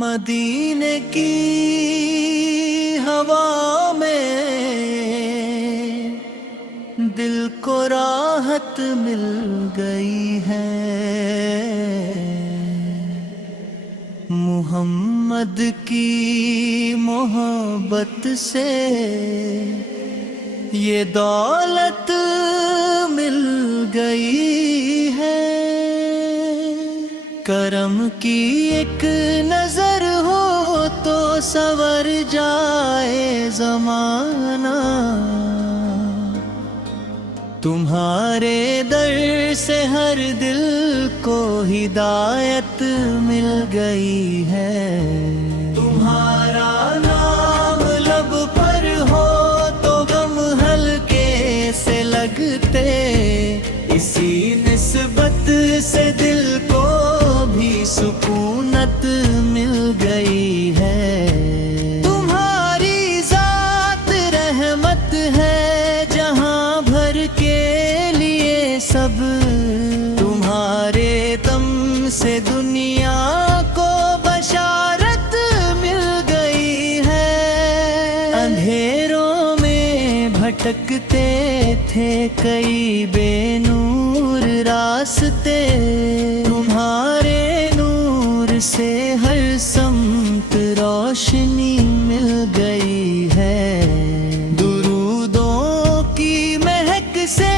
مدینے کی ہوا میں دل کو راحت مل گئی ہے، محمد کی محبت سے یہ دولت مل گئی ہے۔ کرم کی ایک نظر ہو تو سنور جائے زمانہ، تمہارے در سے ہر دل کو ہدایت مل گئی ہے۔ تمہارا نام لب پر ہو تو غم ہلکے سے لگتے، اسی نسبت سے دل کو بھی سکونت مل گئی ہے۔ تمہاری ذات رحمت ہے جہاں بھر کے لیے سب، تمہارے دم سے دنیا کو بشارت مل گئی ہے۔ اندھیروں میں بھٹکتے تھے کئی بے نور راستے، تمہارے نور سے ہر سمت روشنی مل گئی ہے۔ درودوں کی مہک سے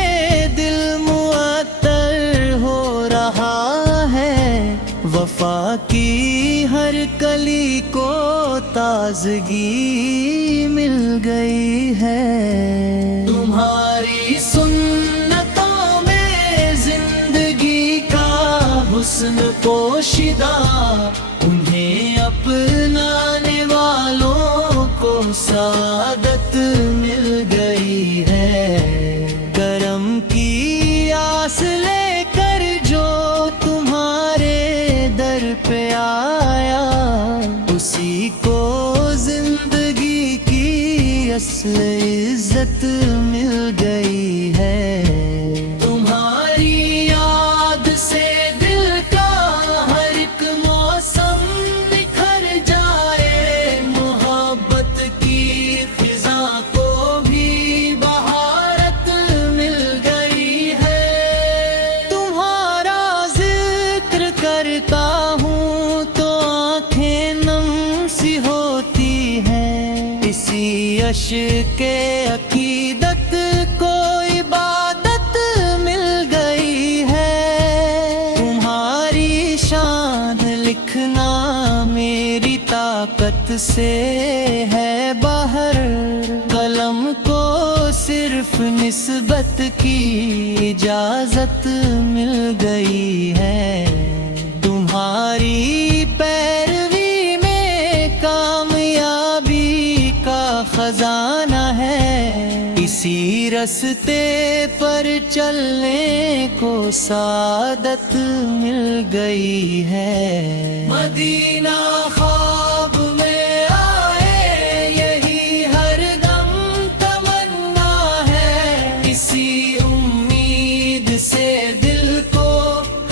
دل معطر ہو رہا ہے، وفا کی ہر کلی کو تازگی مل گئی ہے۔ تمہاری سنتوں میں زندگی کا حسن پوشیدہ، انہیں اپنانے والوں کو سعادت مل گئی ہے۔ کرم کی آس لے کر جو تمہارے در پہ آیا، اسی کو زندگی کی اصل عزت مل گئی ہے۔ تمہاری یاد سے دل کا ہر ایک موسم نکھر جائے، محبت کی فضا کو بھی بہارت مل گئی ہے۔ تمہارا ذکر کرتا ہوں تو آنکھیں نم سی ہوتی ہیں، اسی عشق عقیدت کو عبادت مل گئی ہے۔ تمہاری شان لکھنا میری طاقت سے ہے باہر، قلم کو صرف نسبت کی اجازت مل گئی ہے۔ تمہاری پیروی میں کامیابی کا خزانہ ہے، اسی رستے پر چلنے کو سعادت مل گئی ہے۔ مدینہ خواب میں آئے یہی ہر دم تمنا ہے، اسی امید سے دل کو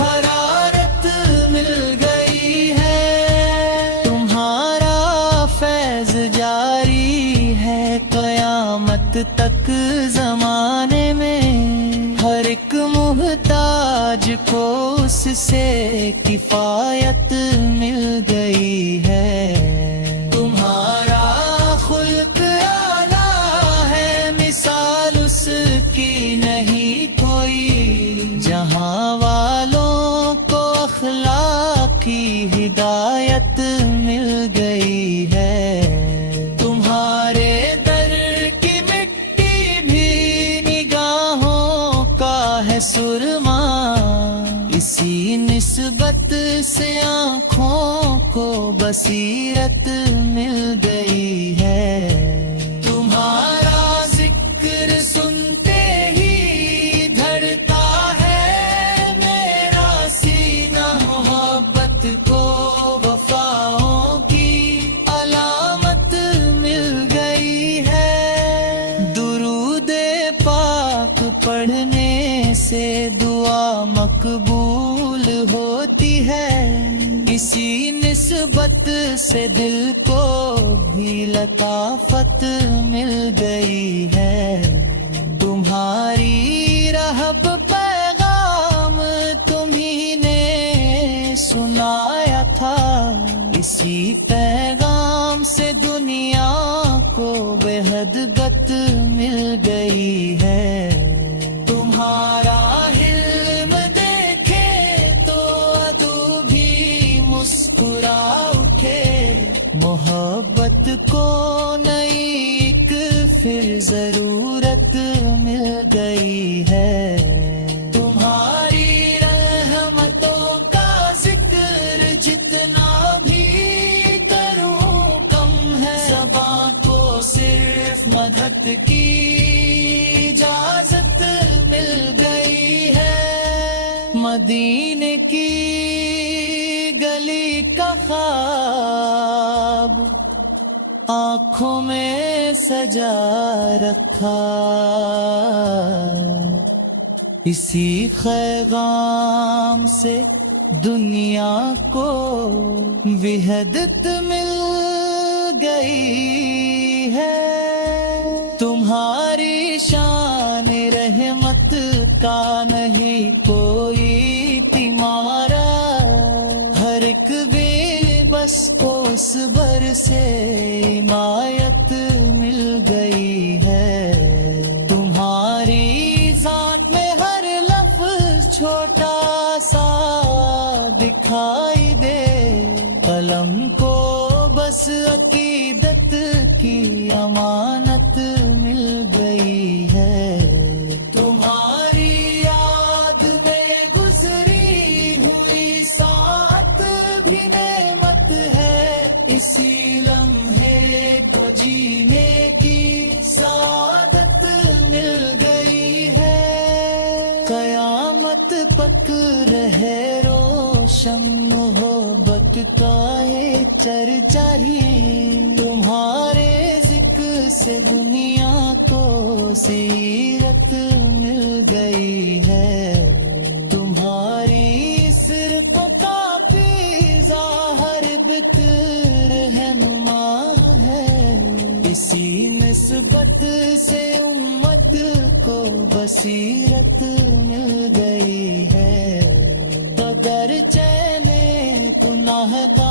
حرارت مل گئی ہے۔ تمہارا فیض جاری ہے قیامت تک زمانے میں، ہر ایک محتاج کو اس سے کفایت مل گئی ہے۔ تمہارا خلق اعلیٰ ہے، مثال اس کی نہیں کوئی، جہاں والوں کو اخلاق کی ہدایت مل گئی ہے۔ تمہارے در کی مٹی بھی نگاہوں کا ہے سرما، اسی نسبت سے آنکھوں کو بصیرت مل گئی ہے۔ تمہارا ذکر سنتے ہی دھڑتا ہے میرا سینہ، محبت کو وفاؤں کی علامت مل گئی ہے۔ درود پاک پڑھنے سے دعا مقبول ہوتی ہے، اسی نسبت سے دل کو بھی لطافت مل گئی ہے. تمہاری رہب پیغام تمہیں نے سنایا تھا، اسی پیغام سے دنیا کو بے حد گت مل گئی ہے. تمہارا حلم دیکھے تو عدو بھی مسکرا اٹھے. محبت کو نئی ایک پھر ضرورت مل گئی ہے. تمہاری رحمتوں کا ذکر جتنا بھی کروں کم ہے. زباں کو صرف مدحت کی اجازت مل گئی ہے. مدینے کی گلی کا خواب آنکھوں میں سجا رکھا، اسی خیغام سے دنیا کو وحدت مل گئی ہے. تمہاری شان رحمت کا نہیں کوئی تیمارا، ہر ایک بے بس کو اس بر سے حمایت مل گئی ہے. تمہاری ذات میں ہر لفظ چھوٹا سا دکھائی دے. قلم کو بس عقیدت کی امانت مل گئی ہے. تمہاری یاد میں گزری ہوئی ساتھ بھی نعمت ہے. اسی لمحے کو جینے کی سعادت مل گئی ہے. قیامت پک رہے روشن محبت کا یہ چرچا ہی. تمہارے ذکر سے دنیا کو سیرت مل گئی ہے. تمہاری صرف کافی ظاہر بطر رہنما ہے. اسی نسبت سے امت کو بصیرت مل گئی ہے. اگر چین گناہ کا